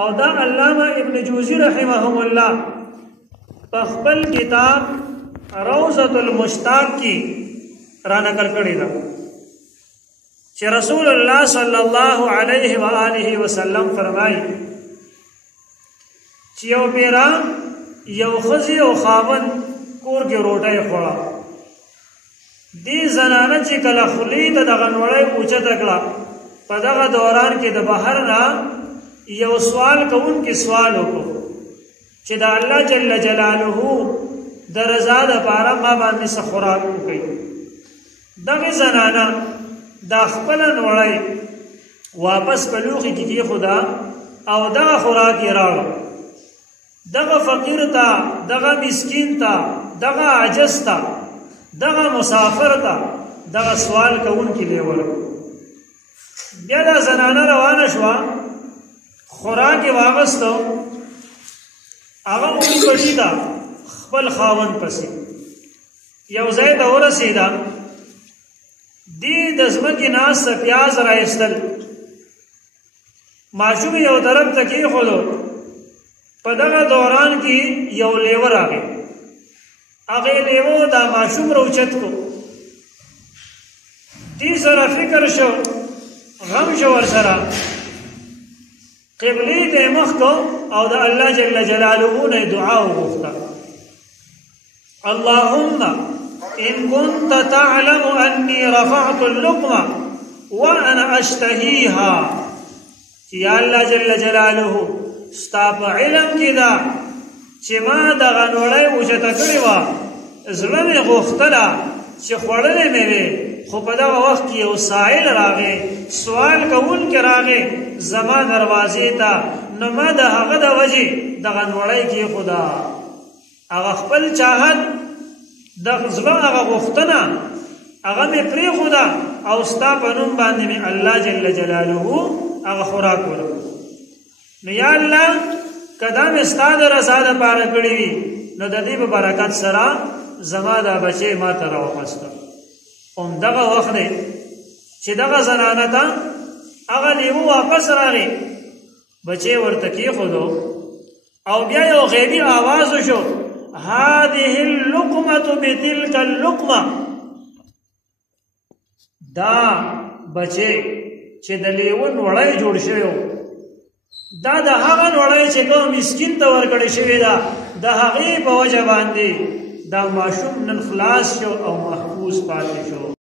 او دا علامہ ابن جوزی رحمهم الله په خپل کتاب روضۃ المشتاق کی را نقل کړی دا چې رسول الله صلی الله علیه و آله وسلم فرمایي چې یو پیرا یو خزي او خاون کور کې روټۍ خوړه دې زنانه چې کله خلی ته دغه نوړی اوچته کړه په دغه دوران کې د بهر نه یو سوال کوونکی سوال وکړو چې د الله جل جلاله د رضا لپاره ما باندې څه خوراک وکړي دغه زنانه د خپل نوړی واپس په لوښي کې خدا او دغه خوراک یې راوړ دغه فقیر ته دغه مسکین ته دغه عاجز ته دغه مسافر ته دغه سوال کوونکی لیور بیا دا زنانه روانه شوه خوراک یې واغستو هغه اونې پټي ده خپل خاوند پسې یو ځای ته ورسېده دې د ځمکې ناسته پیاز راایستل ماشوم یو طرف ته کېښودو په دغه دوران کې یو لیوه راغی هغې لیوه دا ماشوم راوچت کړو دې سره فکر شو غم شو ورسره قبلې ته مخ کو او د الله جل جلاله نه دعا وغوښته اللهم ان كنت تعلم اني رفعت اللقمه وانا اشتهيها يا الله جل جلاله ستا په علم کې دا چې ما دغه نوړی اوچته کړې وه زړه مې غوښتله چې خوړلی مې وې خو په دغه وخت کې یو سائل راغی سوال کوونکی راغی زما دروازې ته نو ما د هغه د وجې دغه نوړی کېښوده هغه خپل چاهت د زړه هغه غوښتنه هغه مې پرېښوده او ستا په نوم باندې مې الله جل جلاله هغه خوراک ورکړو نو یا الله کدا مې ستا د رضا دپاره کړي وي نو د دې په برکت سره زما دا بچی ما ته راواپس کړه همدغه وخت دی چې دغه زنانه ته هغه لیوه واپس راغی بچی ورته کېښودو او بیا یو غیبي آواز وشو هذه اللقمه بتلك اللقمه دا بچی چې د لیوه نوړی جوړ شوی دا د هغه نوړی چې کوم مسکین ته ورکړی شوې ده د هغې په وجه باندې دا ماشوم نن خلاص شو او محفوظ پاتې شو